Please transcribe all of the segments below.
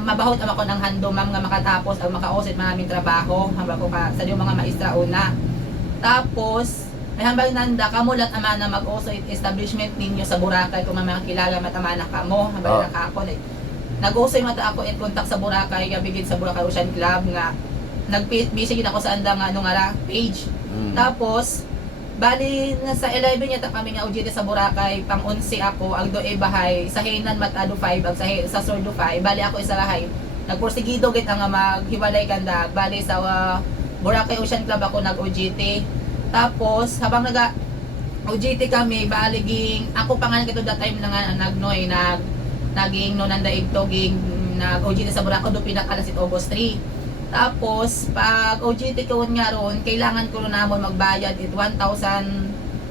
mabahot am ako ng handom ma'am nga makatapos ang makausit maming trabaho hamba ko ka sa mga maestra una. Tapos ay hambang nanda kamulat ama na mag-uso establishment ninyo sa Boracay kung may mga kilala matamana kamo hambang na ako nag-uso mata ako in contact sa Boracay gabigid sa Boracay Ocean Club nga nag-busy gid ako sa andang ano nga page. Tapos bali nasa 11 yata kami nga OJT sa Boracay, pang 11 ako, ang doe bahay, sa Henan Matado 5, ang sa Sordo 5, bali ako isa lahay. Nagporsigido git ang maghiwalay kanda, bali sa Boracay Ocean Club ako nag-OJT. Tapos habang OJT kami, bali ging ako pangalan kito that time nga nagnoy naging no nandaig to ging nag-OJT sa Boracay do pinakalas August 3. Tapos, pag OJT ko nga ron, kailangan ko namon magbayad 1,000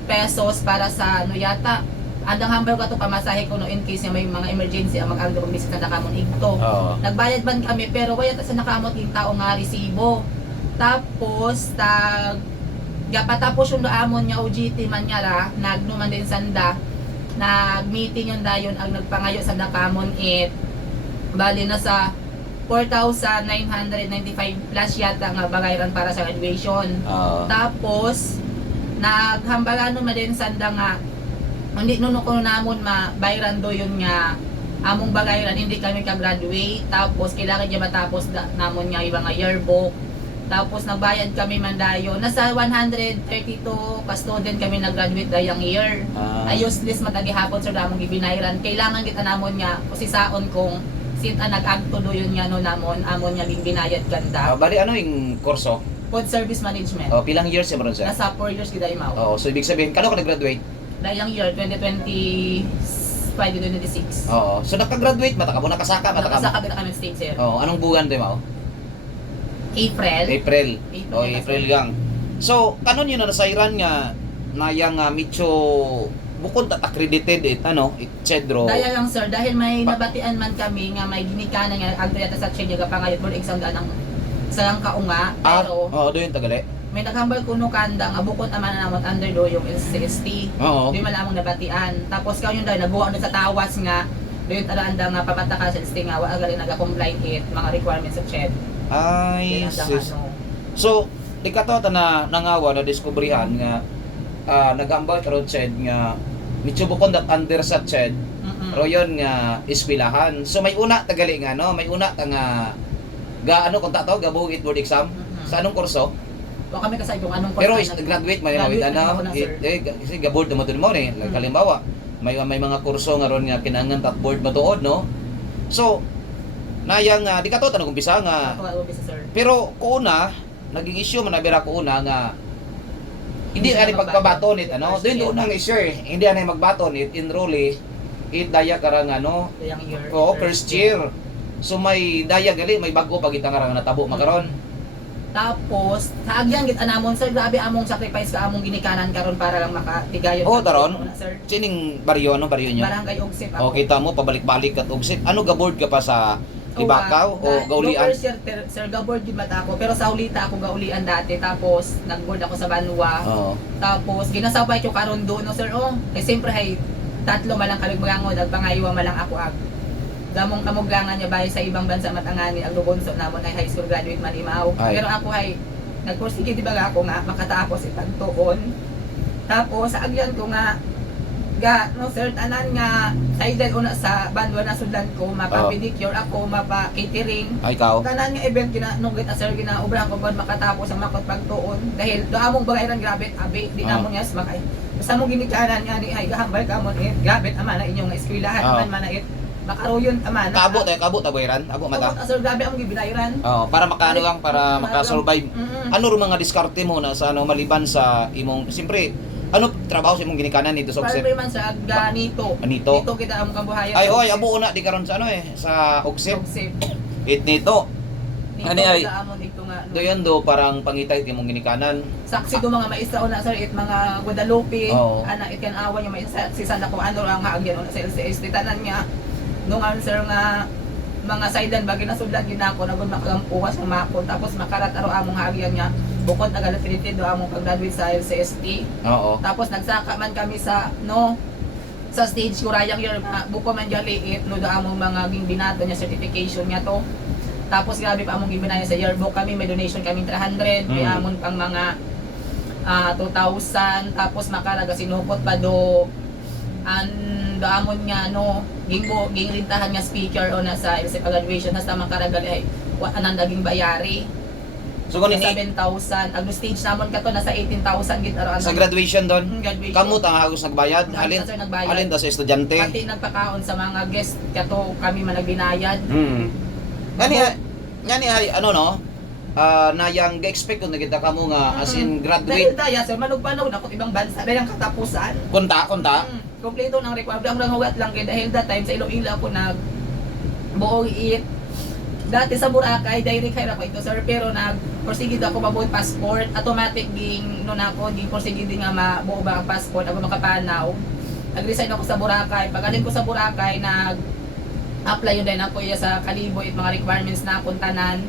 pesos para sa ano yata. Andang hambal ko ito pamasahe ko no in case may mga emergency ang mag-agdo kong bisita na kamon igto. Nagbayad ban kami pero wala sa nakamot yung tao nga resibo. Tapos, patapos yung amon nga OJT man nga ra, nagnuman din sanda, nag-meeting yung dayon ang nagpangayo sa nakamon bali na sa 4,995 plus yata nga bagayaran para sa graduation. Tapos naghambalan naman din sanda nga hindi nuno ko namon mabayran do yun nga among bagayaran hindi kami ka-graduate. Tapos kailangan niya matapos namon nga iba nga yearbook. Tapos nagbayad kami mandayo nasa 132 ka student kami nag-graduate dayang year. Ayos list matagihapon sa damong gibinayran. Kailangan kita namon nga kusisaon kung sinta nag-agto do yun nga no namon amon nga binayad ganda. Bali ano yung kurso? Food Service Management. Pilang years siya meron siya? Nasa 4 years kita imaw. So ibig sabihin, kano ka nag-graduate? Dayang year 2025 2026. So naka-graduate mata ka mo nakasaka mata ka. Nakasaka kita kami state sir. Anong buwan do mo? April. April gang. So kanon yun na nasairan nga nayang mityo bukod at accredited Cedro. Daya lang sir, dahil may nabatian man kami nga may ginikanan nga agto yata sa Cedro pangayot board exam daan ang salang kaunga pero do yun tagali. May naghambal kuno kanda nga bukod aman na namot under do yung SCST. Di man lamang nabatian. Tapos kaw yung dahil nagbuha sa tawas nga do yung talaanda nga papataka sa SCST nga wa gali naga-comply mga requirements of CHED. So ikato na nangawa na diskubrihan nga nagambal karon CHED nga mityo bukod at under sa CHED pero yun nga eskwelahan. So may una tagali nga may una nga kung tato gabuhit board exam sa anong kurso? Kami kasi yung anong kurso. Pero graduate man with kasi gaboard mo halimbawa may mga kurso nga ron nga kinahanglan tat board matuod So nayang di ka to tanong umpisa nga. Pero kuuna naging issue man nabira kuuna nga hindi ani pagbabaton doon ang issue hindi ani magbaton enroll daya karang first year. So may daya gali may bago pag itang karang natabo makaron. Tapos kaagyan gid anamon sir grabe among sacrifice ka among ginikanan karon para lang makatigayon. Taron. Sining baryo baryo niyo? Barangay Ugsip ako. Kita mo pabalik-balik kat Ugsip. Ano gaboard ka pa sa Ibakaw o gaulian? First year sir gaboard di bata ako pero sa ulita ako gaulian dati tapos nagboard ako sa Banwa. Tapos ginasabay ko karon do sir siyempre hay tatlo malang kaligmangod nagpangayo malang ako damong kamuglangan niya bahay sa ibang bansa matangani ang lubonso namon ay high school graduate man imaw. Pero ako ay nagpursige di ba ako nga makatapos itag tuon. Tapos sa agyan ko nga sir tanan nga idol una sa Banwa na sudlan ko mapa-pedicure ako mapa-catering. Tanan nga event ginanugit sir ginaubran ko god makatapos ang makot pagtuon dahil do among bagayran grabe abi di namon yas makay. Basta mo ginikanan nga ni ay gahambal ka mo grabe ama na inyong eskwelahan man na makaroyon ama na. Kabot bayran. Abo mata. Sir grabe ang gibinayran. Para makaano lang para makasurvive. Ano ro mga diskarte mo na sa maliban sa imong siyempre trabaho sa imong ginikanan dito sa Ugsip? Para man sa ganito. Nito kita among kabuhayan. Abo una di karon sa sa Ugsip. Nito. Ani doon parang pangitay imong ginikanan. Saksi do mga maestra una sir mga Guadalupe, ana kan awan yung maestra si sana ko ang haagyan una sa LCS tanan niya nung sir nga mga sidean bagi na sudlan ginako nagud makagampuwas ng mako tapos makarat aro among haagyan niya bukod nagalatrite do among pag-graduate sa LCST. Tapos nagsaka man kami sa sa stage ko rayang year buko man dyan liit no da among mga ging binato niya certification niya to. Tapos grabe pa among gibinaya sa yearbook kami, may donation kami 300, may amon pang mga 2,000, tapos makaraga sinupot pa do amon nga no gingrintahan nga speaker o nasa sa graduation hasta makaraga ay anang daging bayari. So kung 7,000 ang stage namon kato nasa 18,000 gid aron sa graduation doon, graduation. kamo ta hagos nagbayad, alin Sir, nagbayad. alin ta sa estudyante. Pati nagpakaon sa mga guest kato kami man nagbinayad. Ngani ay ano no? Na yang ga-expect ko nakita kamo nga as in Dahil graduate daya sir manugpanog na ko ibang bansa dahil ang katapusan. kunta. Kompleto ng requirement ang hugat lang kay dahil that time sa Iloilo ako nag buong it. Dati sa Boracay direct hire ako ito sir pero nag porsigid ako mabuot passport automatic ging no na ako ging porsigid nga mabuo ba ang passport ako makapanaw. Nag-resign ako sa Boracay. Pagaling ko sa Boracay nag-apply yun din ako iya sa Kalibo at mga requirements na akong tanan.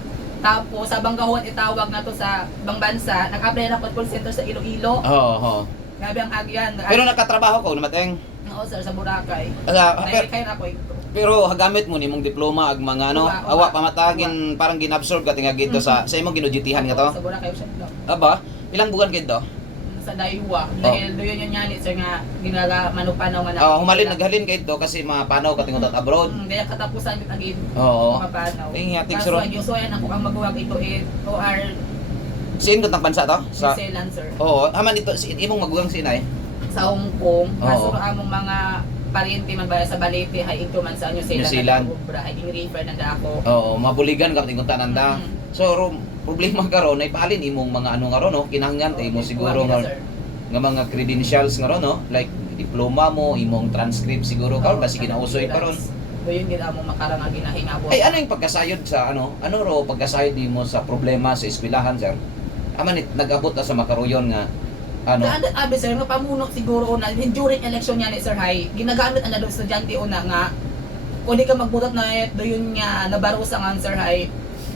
Tapos sa Banggahon itawag na to sa ibang bansa, nag-apply na ako at call center sa Iloilo. Oo. Grabe ang agyan. Pero nakatrabaho ko namateng. Oo sir, sa Boracay. Pero, Kaya ako ito. pero hagamit mo nimong diploma ag mga ano, awa pamatagin parang ginabsorb ka tinga gito sa imong ginudutihan nga to. Sa Boracay siya daw. Aba, ilang buwan gid to? Sa Daiwa. Dahil doon yun yan sir nga ginaga manupanaw nga na. Humalin naghalin kay to kasi mapanaw ka tingutot abroad. Kaya katapusan yung agin. Oo. Mapanaw. Ay, hatig Kaso suron. yung soyan ako ang magawa ito OR Siin ko tang bansa to? New Zealand sir. Oo, haman ito imong magugang sinay. Sa Hong Kong, Oo. kaso among mga pariente man baya sa Balete, hay ito man sa New Zealand. New Zealand. Hay refer na ako. Oo, mabuligan ka tingutan nanda. So problema karon ay paalin imong mga ano nga ron no, kinahanglan tay mo siguro nga mga credentials nga ron no, like diploma mo, imong transcript siguro karon basi kinausoy karon. Doon yun among makarang nga ginahingabo. Ay ano yung pagkasayod sa ano ro pagkasayod mo sa problema sa eskwelahan sir? Aman nag-abot na sa makaruyon nga ano. Daan abi sir nga pamuno siguro una during election niya ni Sir Hay, ginagamit ang nadong estudyante una nga kung di ka magbutot na doon nga nabarusa nga Sir Hay.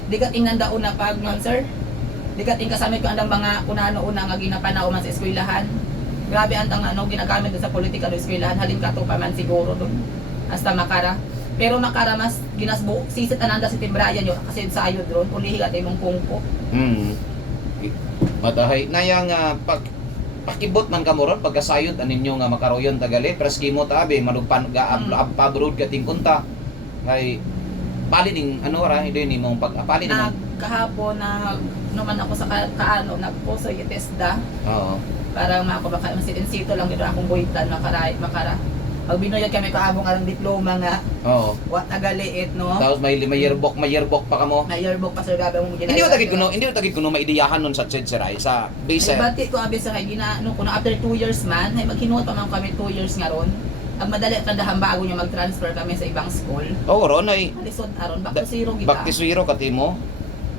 Di ka tingnan daw una pag nun sir. Di ka tingnan kasamit ko andang mga kunano una nga ginapanaw man sa eskwelahan. Grabe antang ano ginagamit doon sa politika do eskwelahan halin ka to pa man siguro doon. Hasta makara. Pero makara mas ginasbo sisit ananda si Timbrayan yo kasi sa ayo drone ulihi ka mong kungko. Matahay na yang pakibot man kamo ron pagkasayod aninyo nga makaroyon tagali preski mo tabi manugpan ga abroad ka tingkunta kay palining ano ra hindi nimong pagapali Na nimong kahapon na naman ako sa kaano nagposo yung TESDA oo para ako baka masitinsito lang dito akong buhitan makara pag binoyad kami kaabong arang diploma nga oo what nagaliit no tapos may yearbook pa kamo na yearbook pa sir gabi mong hindi mo tagid kuno maidiyahan nun sa Chedseray sa base ay bati ko abi sa kay gina no kuno after 2 years man ay maghinuot pa man kami 2 years nga ron ang madali kandahan bago niya mag-transfer kami sa ibang school oo ron ay alisod aron back to zero kita back to zero katimo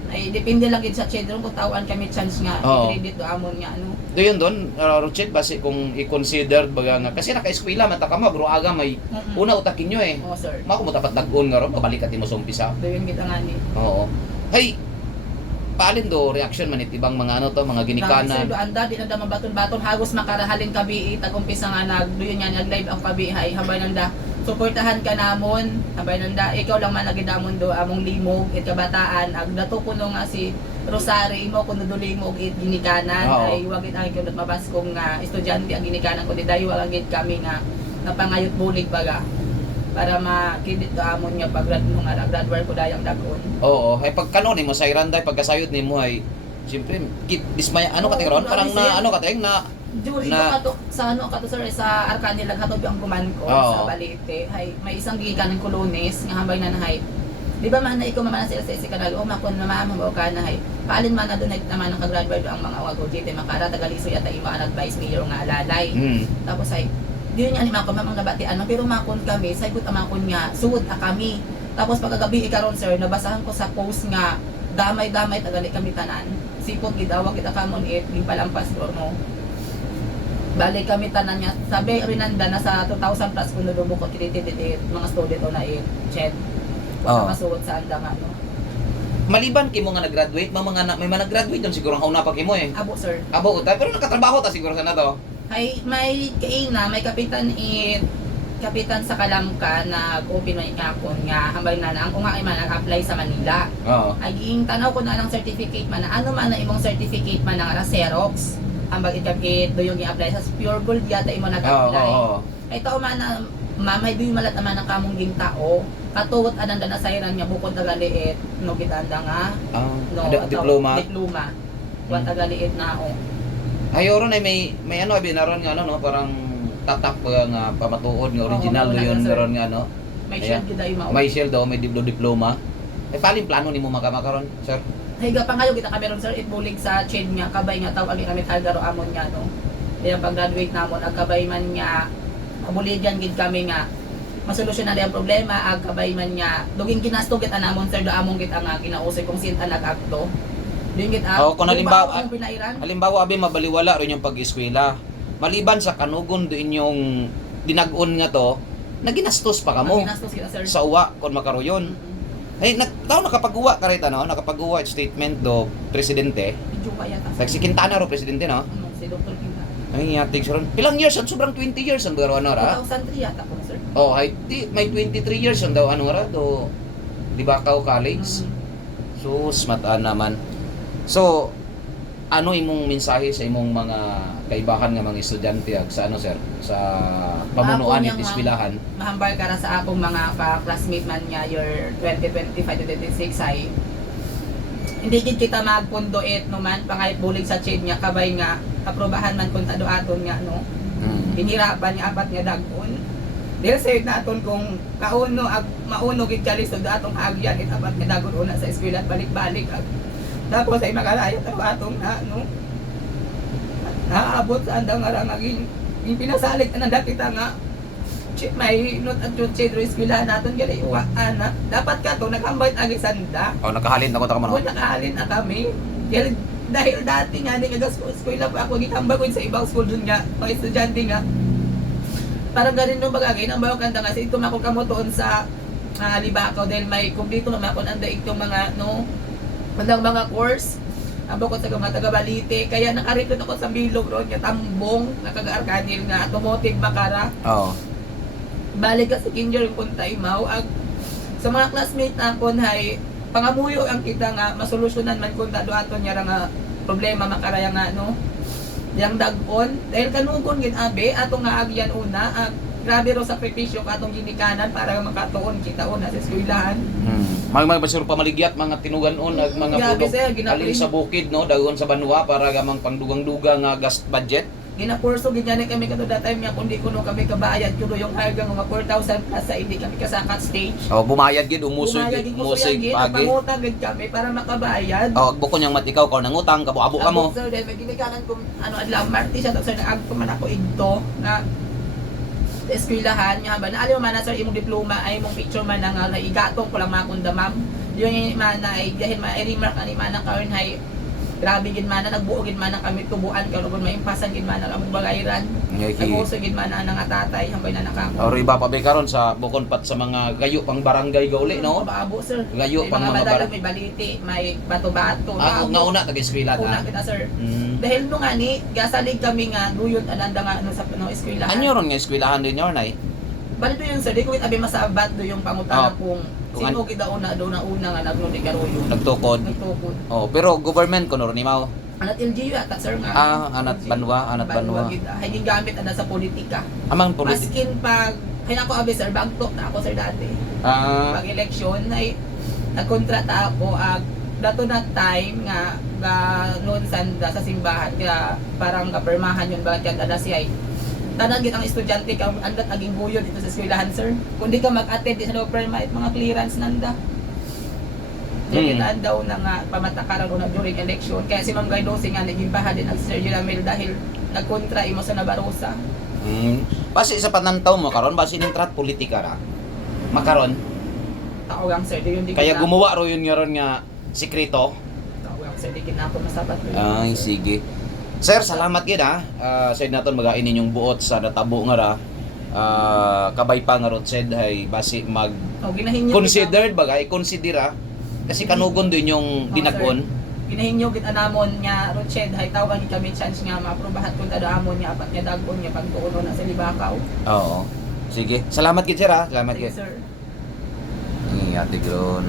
ay depende lang gid sa chedron kung tawaan kami chance nga Oo. i-credit do amon nga ano doon Ruchet basi kung i-consider baga nga kasi naka-eskwela man ta kamo bro aga may una utakin nyo oo sir mako mo dapat dagon nga ron pabalik ka timo sa umpisa doon kita nga ni oo hey paalin do reaction man itibang mga ano to mga ginikanan sir do anda di na da mabaton-baton hagos makarahalin kabi tag-umpisa nga nagduyon nga nag-live ang kabi hay habay nanda suportahan ka namon habay nanda ikaw lang man nagidamon do among limog it kabataan ag dato kuno nga si Rosario mo kuno do limog it ginikanan Oo. ay wagit ay kunot mabaskong nga estudyante ang ginikanan kundi dayo agit kami nga napangayot bulig baga para makidit do amon nga pag graduate ko dayang dagon. oo ay pagkano nimo sa Iranday pagkasayod nimo ay siyempre dismay ano kating ron parang na ano kating na Jury na- ko kato sa ano kato sir sa Arcanil hatob ang kuman ko Oo. sa Balete hay may isang gikan ng Colones nga hambay na nahay di ba man na ikaw mamana sa LCC ka nag makon na mamabaw ka na hay paalin man na doon naman ang kagraduate ang mga wago jite makara tagaliso yata imo ang advice mayor nga alalay tapos ay di yun yan makon mamang nabatian pero makon kami say gut amakon nga suod a kami tapos pagkagabi ikaron sir nabasahan ko sa post nga damay-damay tagali kami tanan sipot gidawag kita kamon it di palampas or no balik kami tanan niya sabi rinanda na sa 2,000 plus kung nadubo ko kinitidit mga student o na chat Oo. masuot sa andang ano maliban kimo nga nag-graduate may mga nag-graduate doon siguro ang una pa kimo eh abo sir abo ta pero nakatrabaho ta siguro sa na to may kaina may kapitan kapitan sa Kalangka nag-open man akon nga hambal na ang unga man nag-apply sa Manila. Oo. Ay giing tanaw ko na ang certificate man na ano man na imong certificate man nga Xerox. Hambal ikabit do yung i-apply sa Pure Gold yata imo nag-apply. Oo. Ay tao man na mamay do malat naman ang kamong ging tao. Katuwot ananda na sayran nga bukod tagaliit no gitanda nga no Diploma. Diploma. Wa tagaliit na o. Ayoron ay may ano abi naron nga ano no parang tatak nga pamatuod nga original Oo, do yun sir. naron nga ano. May Ayan. shield gid ay mao. May shield daw, may diploma. Eh paling plano nimo makamakaron, sir? Higa pa ngayon kita kameron sir itbulig sa chain nga kabay nga tawag kami Algaro amon nga no. Kaya pag graduate namon agkabay man nga mabuligyan gid kami nga masolusyonan ang problema agkabay man nga duging ginasto kita namon sir do amon kita nga kinausay kung sinta nag-akto. Dingit Oo, kung halimbawa- pinairan. Halimbawa abi mabaliwala ron yung pag-eskwela. Maliban sa kanugon do inyong dinag-on nga to, naginastos pa kamo Ginastos kita sir. sa uwa kon makaroyon. Ay tao nakapag-uwa ka rita no, nakapag-uwa statement do presidente. Medyo kaya ta. Like si Quintana ro presidente no. Si Dr. Kinta. Ay yatig siya ron. Pilang years on sobrang 20 years on baro ano ra? 2003 yata ko sir. Oh, ay may 23 years on daw ano ra do Libacao College. Sus mataan naman. So, ano imong mensahe sa imong mga kaibahan nga mga estudyante ag sa ano sir sa pamunuan Ako at yung eskwelahan? Mahambal ka na sa akong mga classmate man nga your 2025-2026 ay hindi gid kita magpundoit no man pangayat bulig sa chain nga kabay nga aprobahan man kun tado aton nga no. Hinirapan nga apat nga dagon. Dahil sa naton kung kauno ag mauno gid kali sa atong agyan it apat nga dagon una sa eskwela at balik-balik ag tapos ay makalayo taro atong na no. Naabot sa andang nga naging pinasalit na kita nga may not at yung chedro eskwela naton gali wa ana dapat ka to naghambay agi sanda. Oh, nakahalin ako ta Kung nakahalin na kami dahil dati nga di nga eskwela pa ako gitambay ko sa ibang school dun nga mga estudyante nga parang ganin nung bagagay nang bayo kanta kasi ito ako kamotoon sa Libacao dahil may kumplito naman ako nanda itong mga no mga course abo ko sa mga taga-Balite kaya nakarecord ako sa bilog ron nga tambong nakagaarkanil nga automotive makara. Oo. Balik ka sa Kinder kung taimaw ag sa mga classmate nakon hay pangamuyo ang kita nga masolusyonan man kung tado aton nya nga problema makaraya nga no yang dagon dahil kanugon gid abe ato nga agyan una ag grabe ro sakripisyo katong ginikanan para makatuon kita una sa eskwelahan. May basur pamaligyat mga tinuganon ag mga Grabe, pudok sir, ginapin. alin sa bukid no dagon sa banwa para gamang pangdugang-dugang nga gas budget. Ginapurso gid yan kami kato that time nga kundi kuno kami kabayad kuno yung halagang mga 4,000 plus sa hindi kami kasakat stage. Oh, bumayad gid umusoy Bumayag gid gid umusoy gid pagi. pangutang gid kami para makabayad. Oh, agbo ko niyang matikaw ko nangutang kabo-abo ka mo. Sir, dahil may ginikanan kong ano adlaw Marty siya sir nag man ako igto na eskwelahan nga ba na alam man na sir imong diploma ay imong picture man nga igatong ko lang makunda ma'am yung man na ay dahil ma-remark ani man karon hay grabe gid man nagbuo gid man kami tubuan karon kun maimpasan gid man among bagayran nagbuso gid man ang nga tatay hambay na nakako Or iba pa ba karon sa bukon pat sa mga gayo pang barangay gauli no? Baabo sir Gayo may pang mga mga madalag may baliti may bato-bato Nga una taga-eskwela una ta. kita sir dahil nung ani gasalig kami nga duyot ananda nga ano sa no eskwelahan Anyo ron nga eskwelahan din yor nay? balito yun sir di ko abi masabat do yung pangutana Oh. kung sino kita una do na una nga nagnundi karoyo Nagtukod. nagtukod Oh, pero government kuno ron imaw. anat LGU yata sir nga Anat banwa, anat banwa. hay gingamit ana sa politika Amang politik. maskin pag hay nako abi sir bagto na ako sir dati pag election ay nagkontrata ako ag dato na time nga noon sanda sa simbahan kaya parang kapermahan yun bakit yan ada siya tanan gid ang estudyante ka andat aging buyo dito sa eskwelahan sir kung di ka mag-attend di sa no permit mga clearance nanda Diyan daw na nga pamatakaran una during election kaya si Ma'am Gaydosi nga naging baha din ang Sir Juramel dahil nagkontra imo sa Nabarosa. Basi sa panantaw mo karon basi ning trat politika ra. Makaron Tao lang sir, di yun di kaya kita- gumawa ro yun nga ron nga sikreto. Tao lang sir, di kinako masabat ko yun. Ay sige. Sir, salamat gid ha. Said naton magain ninyong buot sa natabo nga ra. Kabay pa nga ron said hay basi mag Oh, ginahinyo considered bagay konsidera kasi kanugon din yung dinagon. Ginahinyo gid anamon nga Rochelle hay tawag ni kami chance nga maaprobahan kun tado amon nga apat nga dagon nga pagtuuno na sa Libacao. Oo. Sige. Salamat gid sir ha. Salamat Sige, gid. sir. Ate Gron.